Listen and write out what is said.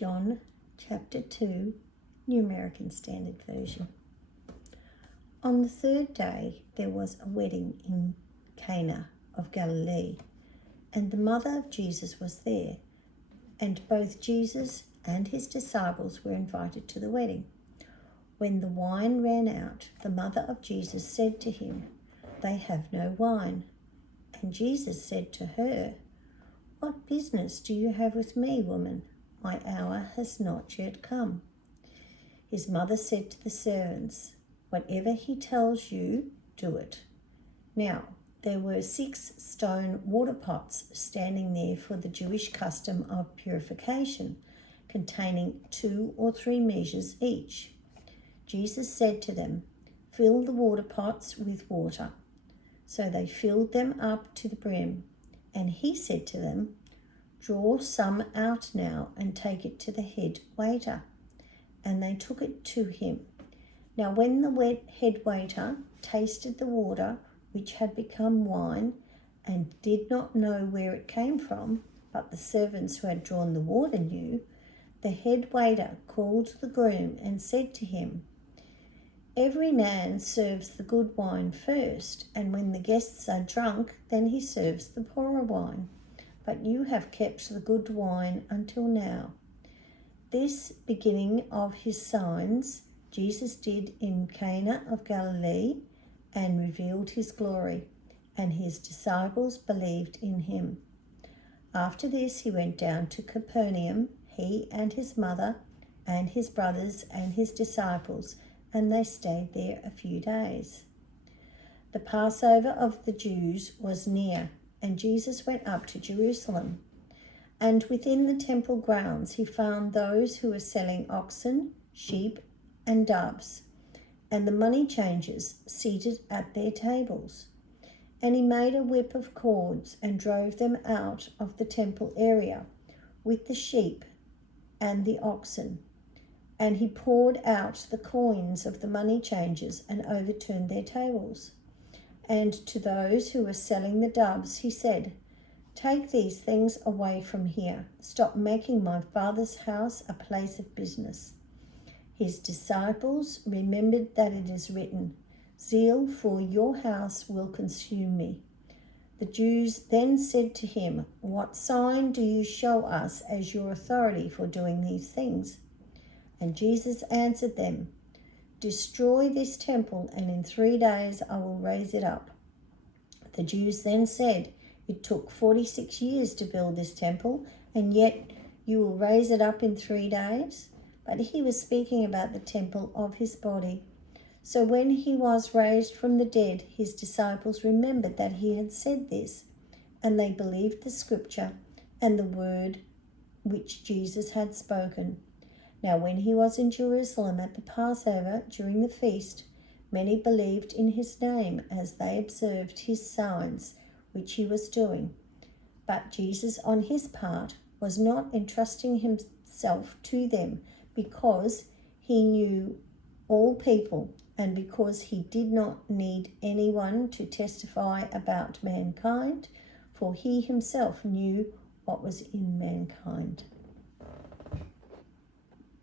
John chapter 2, New American Standard Version. On the third day there was a wedding in Cana of Galilee, and the mother of Jesus was there, and both Jesus and his disciples were invited to the wedding. When the wine ran out, the mother of Jesus said to him, "They have no wine." And Jesus said to her, "What business do you have with me, woman? My hour has not yet come." His mother said to the servants, "Whatever he tells you, do it." Now, there were 6 stone water pots standing there for the Jewish custom of purification, containing 2 or 3 measures each. Jesus said to them, "Fill the water pots with water." So they filled them up to the brim. And he said to them, "Draw some out now and take it to the head waiter." And they took it to him. Now when the head waiter tasted the water, which had become wine, and did not know where it came from, but the servants who had drawn the water knew, the head waiter called the groom and said to him, "Every man serves the good wine first, and when the guests are drunk, then he serves the poorer wine. But you have kept the good wine until now." This beginning of his signs Jesus did in Cana of Galilee and revealed his glory, and his disciples believed in him. After this he went down to Capernaum, he and his mother and his brothers and his disciples, and they stayed there a few days. The Passover of the Jews was near, and Jesus went up to Jerusalem. And within the temple grounds he found those who were selling oxen, sheep, and doves, and the money changers seated at their tables. And he made a whip of cords and drove them out of the temple area with the sheep and the oxen. And he poured out the coins of the money changers and overturned their tables. And to those who were selling the doves he said, "Take these things away from here. Stop making my Father's house a place of business." His disciples remembered that it is written, "Zeal for your house will consume me." The Jews then said to him, "What sign do you show us as your authority for doing these things?" And Jesus answered them, "Destroy this temple, and in 3 days I will raise it up." The Jews then said, "It took 46 years to build this temple, and yet you will raise it up in 3 days?" But he was speaking about the temple of his body. So when he was raised from the dead, his disciples remembered that he had said this, and they believed the scripture and the word which Jesus had spoken. Now when he was in Jerusalem at the Passover during the feast, many believed in his name as they observed his signs which he was doing. But Jesus on his part was not entrusting himself to them, because he knew all people, and because he did not need anyone to testify about mankind, for he himself knew what was in mankind.